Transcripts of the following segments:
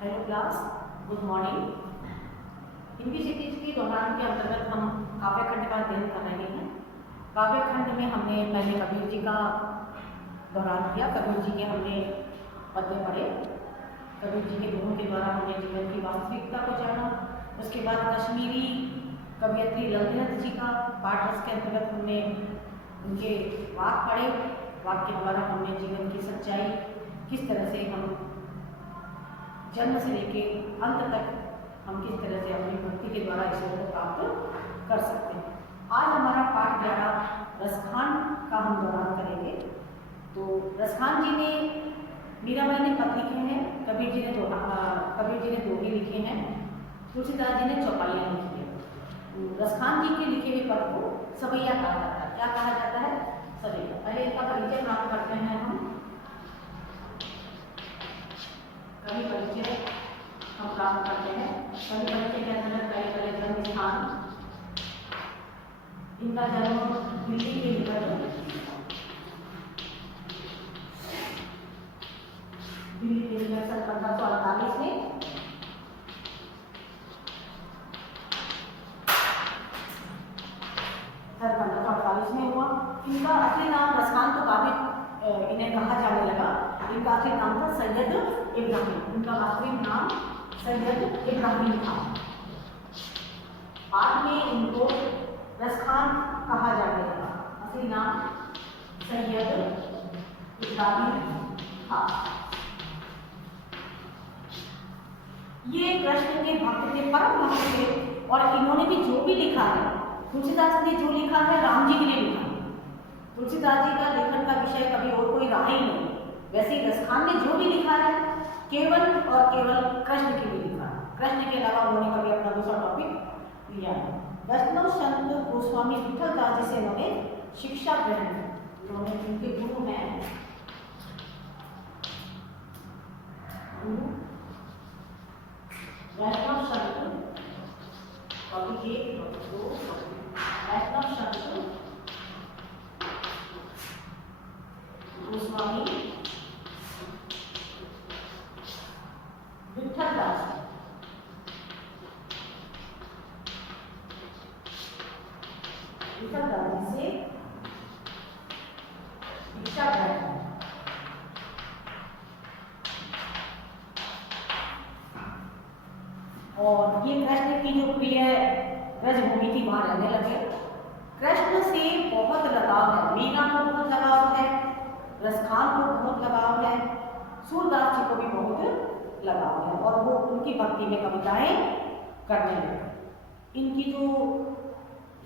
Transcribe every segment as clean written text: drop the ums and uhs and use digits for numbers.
Hello class, good morning. Hindi series के दौरान के अंतर्गत हम काव्य खंड का अध्ययन कर रहे हैं। काव्य खंड में हमने पहले कबीर जी का दौरान किया। कबीर जी के हमने पद्य पढ़े। कबीर जी के दोहों के द्वारा हमने जीवन की वास्तविकता को जाना। उसके बाद कश्मीरी कवियत्री ललित जी का पाठ रस के अंतर्गत हमने उनके वाक्य पढ़े। वाक्य के द्वारा हमने जीवन की सच्चाई, किस तरह से हम जन्म से लेके अंत तक हम किस तरह से अपनी भक्ति के द्वारा ईश्वर को प्राप्त कर सकते हैं। आज हमारा पाठ 11 रसखान का हम दौरान करेंगे। तो रसखान जी ने मीराबाई ने पद लिखे हैं, कबीर जी ने दोहे लिखे हैं, तुलसीदास जी ने चौपाइयाँ लिखी है। रसखान जी के लिखे हुए पद को सवैया कहा जाता है। क्या कहा जाता है? सवैया। पहले इसका परिचय प्राप्त करते हैं हम। कवि परिचय हम प्राप्त करते हैं। कवि परिचय के अंतर्गत पहले जन्म स्थान, इनका जन्म दिल्ली के निकट सन 1548 में हुआ। इनका असली नाम रसखान तो काफी इन्हें कहा जाने लगा। इनका असली नाम था सैयद इब्राहिम। इनका वास्तविक नाम सैयद इब्राहिम था। बाद में इनको रसखान कहा जाने लगा। असली नाम सैयद इब्राहिम था। ये कृष्ण के भक्त थे, परम भक्त थे। और इन्होंने भी जो भी लिखा है, तुलसीदास ने जो लिखा है राम जी के लिए लिखा है। तुलसीदास जी का लेखन का विषय कभी और कोई रहा ही नहीं। वैसे ही रसखान ने जो भी लिखा है केवल और केवल कृष्ण के लिए लिखा है। कृष्ण के अलावा उन्होंने कभी अपना दूसरा टॉपिक लिया है। वैष्णव संत गोस्वामी विठल दास जी से उन्होंने शिक्षा ग्रहण की। उन्होंने उनके गुरु हैं वैष्णव संत कवि के दो वैष्णव संत गोस्वामी विठल दास जी से शिक्षा ग्रहण। और ये कृष्ण की जो प्रिय ब्रजभूमि थी, वहां रहने लगे। कृष्ण से बहुत लगाव है, मीना को बहुत लगाव है, रसखान को बहुत लगाव है, सूरदास जी को भी बहुत लगाव है। और वो उनकी भक्ति में कविताएं करने लगे।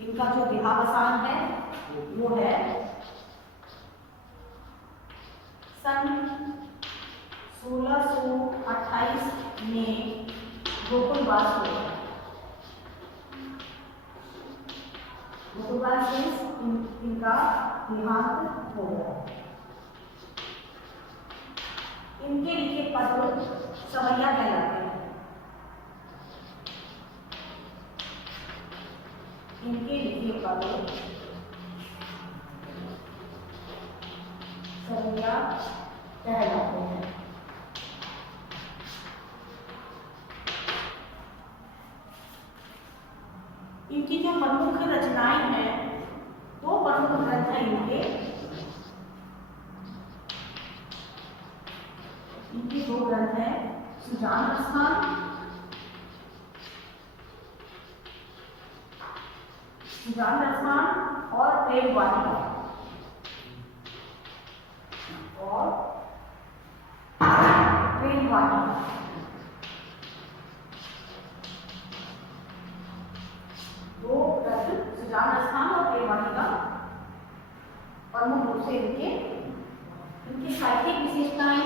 इनका जो देहावसान है वो है सन 1628 में गोकुलवास हुआ। गोकुलवास से इनका देहांत हो गया। इनके लिखे पद सवैया कहलाते हैं। इनके लिखे पद सवैया कहलाते हैं। इनकी जो प्रमुख रचनाएं हैं, दो प्रमुख ग्रंथ हैं इनके। इनके दो ग्रंथ हैं, सुजान रसखान, और प्रेम वाटिका। दो ग्रंथ सुजान रसखान और प्रेम वाटिका प्रमुख रूप से इनकी साहित्यिक विशेषताएं।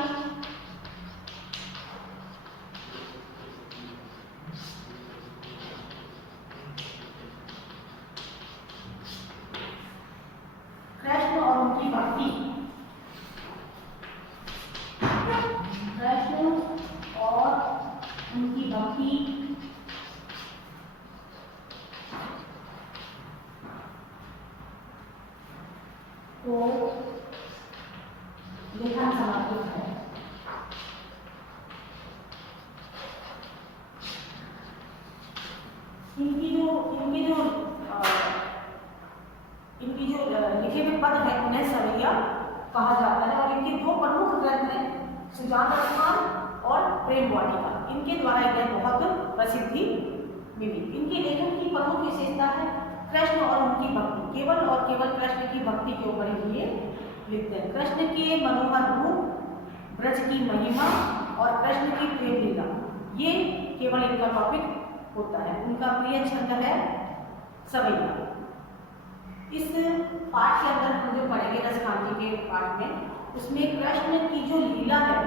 कृष्ण और उनकी भक्ति, कृष्ण और उनकी भक्ति को लेखन समर्पित है। सुजान रसखान और प्रेम वाटिका, इनके द्वारा यह बहुत प्रसिद्धि मिली। इनके लेखन की प्रमुख विशेषता है कृष्ण और उनकी भक्ति, केवल और केवल कृष्ण की भक्ति के ऊपर ही ये लिखते हैं। कृष्ण के मनोहर रूप, ब्रज की महिमा और कृष्ण की प्रेम लीला, ये केवल इनका टॉपिक होता है। उनका प्रिय छंद है सवैया। इस पाठ के अंदर हम जो पढ़ेंगे रसखान जी के पाठ में, उसमें कृष्ण की जो लीला है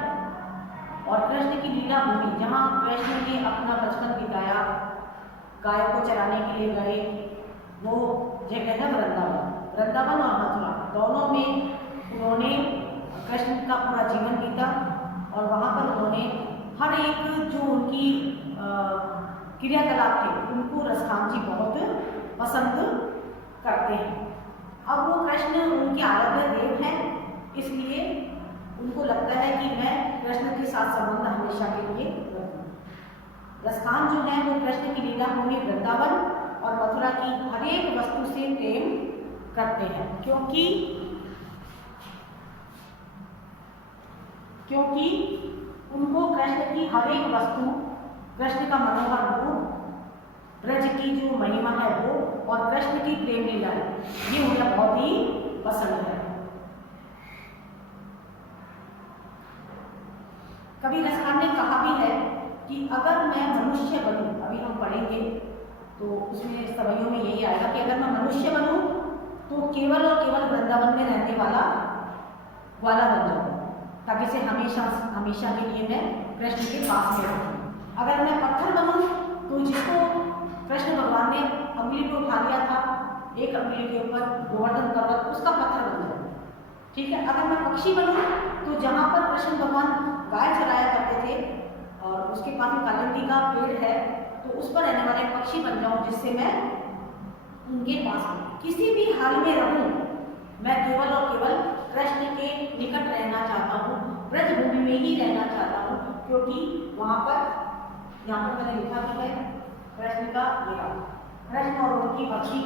और कृष्ण की लीला भूमि, जहाँ कृष्ण ने अपना बचपन बिताया, गायों को चराने के लिए गए, वो जगह है वृंदावन। वृंदावन और मथुरा दोनों में उन्होंने कृष्ण का पूरा जीवन बीता और वहाँ पर उन्होंने हर एक जो उनकी क्रियाकलाप थे उनको रसखान जी बहुत पसंद करते हैं। अब वो कृष्ण उनके आराध्य देव हैं, इसलिए उनको लगता है कि मैं कृष्ण के साथ संबंध हमेशा के लिए रखूं। रसखान जो है वो कृष्ण की लीला भूमि वृंदावन और मथुरा की हर एक वस्तु से प्रेम करते हैं, क्योंकि उनको कृष्ण की हर एक वस्तु, कृष्ण का मनोहर रूप, ब्रज की जो महिमा है वो और कृष्ण की प्रेम लीला है, ये उन्हें बहुत ही पसंद है। कभी रसखान ने कहा भी है कि अगर मैं मनुष्य बनूं, अभी हम पढ़ेंगे तो उसमें सवैयों में यही आएगा कि अगर मैं मनुष्य बनूं तो केवल और केवल वृंदावन में रहने वाला ग्वाला बन जाऊं, ताकि से हमेशा के लिए मैं कृष्ण के पास में रहूं। अगर मैं पत्थर बनूं तो जिसको कृष्ण भगवान ने अंगुली पे उठा लिया था, एक अंगुली के ऊपर गोवर्धन पर्वत, उसका पत्थर बन जाऊं, ठीक है। अगर मैं पक्षी बनूं तो जहाँ पर कृष्ण भगवान गाय चराया करते थे और उसके पास में कालिंदी का पेड़ है, तो उस पर रहने वाले पक्षी बन जाऊं, जिससे मैं उनके पास किसी भी हाल में रहूं, मैं केवल और केवल कृष्ण के निकट रहना चाहता हूँ, ब्रज भूमि में ही रहना चाहता हूँ, क्योंकि वहाँ पर यहाँ पर मैंने लिखा भी है कृष्ण का लीला, कृष्ण और उनकी भक्ति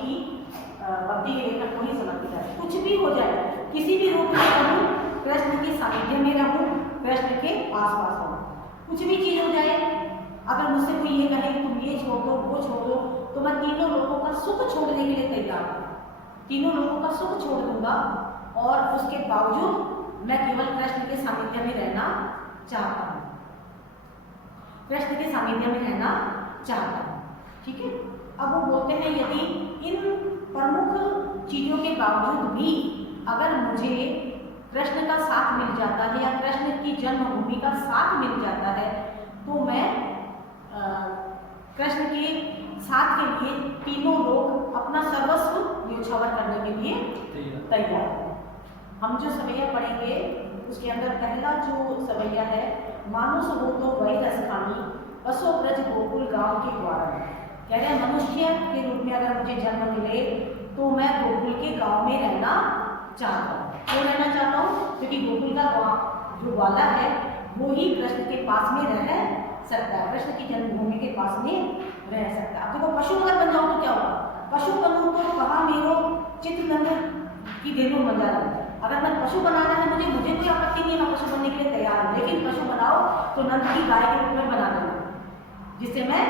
के लेखन को ही समर्पित है। कुछ भी हो जाए, किसी भी रूप में रहूं, कृष्ण के सानिध्य में रहूं, कृष्ण के आसपास रहूं, कुछ भी चीज हो जाए, अगर मुझसे कोई ये कहे तुम ये छोड़ दो वो छोड़ दो, तो मैं तीनों लोगों का सुख छोड़ने के लिए तैयार हूँ, तीनों लोगों का सुख छोड़ दूंगा और उसके बावजूद मैं केवल कृष्ण के सानिध्य में रहना चाहता हूँ, कृष्ण के सानिध्य में रहना चाहता हूँ, ठीक है। अब वो बोलते हैं यदि इन प्रमुख चीजों के बावजूद भी अगर मुझे कृष्ण का साथ मिल जाता है या कृष्ण की जन्मभूमि का साथ मिल जाता है, तो मैं कृष्ण के साथ के लिए तीनों लोग अपना सर्वस्व न्योछावर करने के लिए तैयार हैं। हम जो सवैया पढ़ेंगे उसके अंदर पहला जो सवैया है, मानुष हो तो वही रसखानी, बसो ब्रज गोकुल गांव के द्वारा। कह रहे हैं मनुष्य के रूप में अगर मुझे जन्म मिले तो मैं गोकुल के गांव में रहना चाहता हूँ। क्यों रहना चाहता हूँ? क्योंकि गोकुल का जो ग्वाला है वो ही कृष्ण के पास में रह सकता है, कृष्ण की जन्मभूमि के पास में रह सकता है। अब देखो पशु अगर बन जाऊँ तो क्या होगा? पशु बनूँ तो कहाँ मेरो चित्रनंद की धेनु बन जा रहा है। अगर मैं पशु बनाना है मुझे कोई आपत्ति नहीं है, मैं पशु बनने के लिए तैयार हूँ, लेकिन पशु बनाओ तो नंद की गाय के रूप में बना देना, जिससे मैं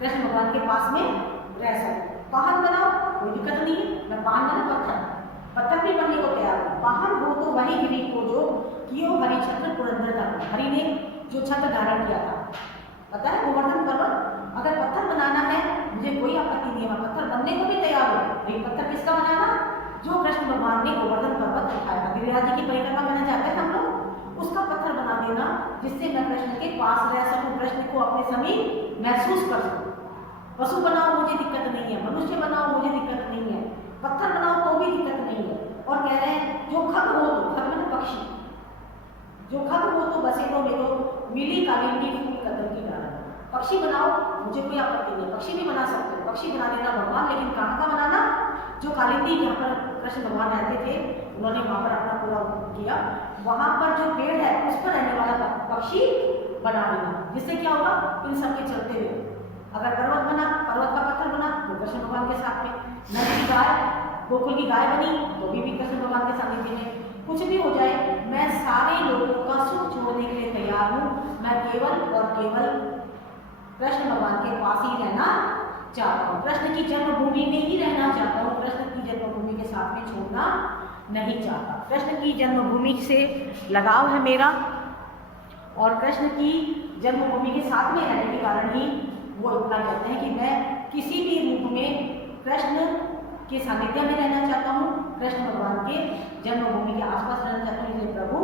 कृष्ण भगवान के पास में रह सकूँ। वाहन बनाओ कोई दिक्कत नहीं है, मैं वाहन बना पत्थर भी बनने को तैयार हूँ। वाहन हो तो वही गिरी को जो कियो हरि छत्र पुरंदर धारण, हरि ने जो छत्र धारण किया था, पता है गोवर्धन पर्वत। अगर पत्थर बनाना है मुझे कोई आपत्ति नहीं है, मैं पत्थर बनने को भी तैयार हूँ, लेकिन पत्थर किसका बनाना? जो कृष्ण भगवान ने गोवर्धन पर्वत उठाया था, गिरिराज जी की परिक्रमा करने जाते थे हम लोग, उसका पत्थर बना देना, जिससे मैं कृष्ण के पास रह सकूं, कृष्ण को अपने समीप महसूस कर सकूं। पशु बनाओ मुझे दिक्कत नहीं है, मनुष्य बनाओ मुझे दिक्कत नहीं है, पत्थर बनाओ तो भी दिक्कत नहीं है। और कह रहे हैं जो खग हो तो, खग मतलब पक्षी, जो खग हो तो बसे तो मेरो मिली कालिंदी फूल कदम की डाल। पक्षी बनाओ मुझे कोई आपत्ति नहीं, पक्षी भी बना सकते हो, पक्षी बना देना भगवान, लेकिन कहाँ का बनाना? जो कालिंदी जहाँ पर कृष्ण भगवान रहते थे उन्होंने वहाँ पर अपना पूरा किया, वहाँ पर जो पेड़ है उस पर रहने वाला पक्षी बना देना, जिससे क्या होगा? इन सबके चलते हुए अगर पर्वत बना, पर्वत का पत्थर बना तो कृष्ण भगवान के साथ में, नदी की गाय गोकुल की गाय बनी तो भी कृष्ण भगवान के सानिध्य में। कुछ भी हो जाए मैं सारे लोगों का सुख छोड़ने के लिए और केवल कृष्ण भगवान के पास ही रहना चाहता हूँ, कृष्ण की जन्मभूमि में ही रहना चाहता हूँ, कृष्ण की जन्मभूमि के साथ में छोड़ना नहीं चाहता। कृष्ण की जन्मभूमि से लगाव है मेरा और कृष्ण की जन्मभूमि के साथ में रहने के कारण ही वो इतना कहते हैं कि मैं किसी भी रूप में कृष्ण के सानिध्य में रहना चाहता हूँ, कृष्ण भगवान के जन्मभूमि के आसपास रहना चाहता हूँ। इसलिए प्रभु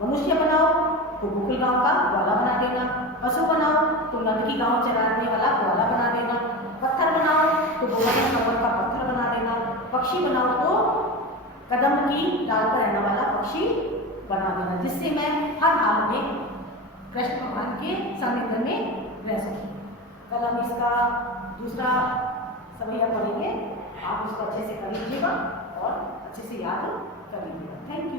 मनुष्य बनाओ तो गोकुल गांव का ग्वाला बना देना, पशु बनाओ तो नंद की गांव चराने वाला ग्वाला बना देना, पत्थर बनाओ तो गोवर्धन पर्वत का पत्थर बना देना, पक्षी बनाओ तो कदम की डाल पर रहने वाला पक्षी बना देना, जिससे मैं हर हाल में कृष्ण भगवान के सानिध्य में रह सकूं। कल हम इसका दूसरा सवैया पढ़ेंगे, आप उसको अच्छे से कर लीजिएगा और अच्छे से याद कर लीजिएगा। Thank you.